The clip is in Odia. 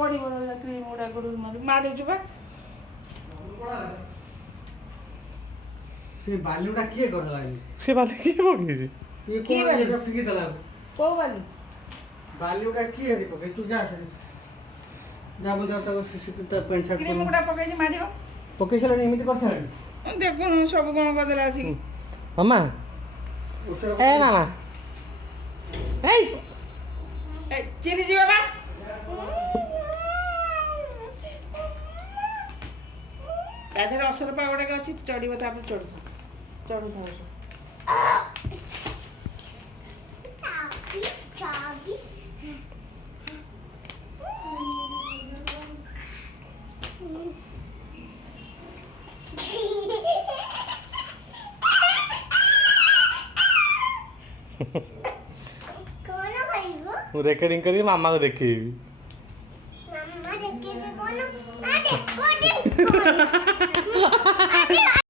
ପଡ଼ିବ କ୍ରିମ୍ ଗୁଡ଼ାକ ମାରୁଛୁ ବା। ସେ ବାଲିଗୁଡ଼ା କିଏ କରିଦେଲା? ସେ ବାଲି କିଏ ପକେଇଛି? କିଏ ପିକି ଦେଲା? କୋଉ ବାଲି? ବାଲିଗୁଡ଼ା କିଏ ହେଠି ପକେଇ? ତୁ ଯା ଯା ବୋଲ ତାକୁ ତା ପ୍ୟାଣ୍ଟ ସାର୍ଟ କ୍ରିମ୍ ଗୁଡ଼ା ପକେଇଛି ମାରିବ। ପକେଇ ସାରିଲାଣି, ଏମିତି କରିସାରିଲାଣି। ଦେଖୁନୁ ସବୁ କ'ଣ କରିଦେଲା ଆସିକି। ମାମା ଏ ମାମା ଏଇ ଚିରି ଯିବ ବା। ତା ଦେହରେ ଅସର ପାଉଡ଼ାକ ଅଛି, ଚଢ଼ିବ ତାପରେ ଚଢ଼ୁଥାଉ। ମୁଁ ରେକର୍ଡିଂ କରିକି ମାମାକୁ ଦେଖେଇବି। ମାମା ଦେଖିଲେ କଣ?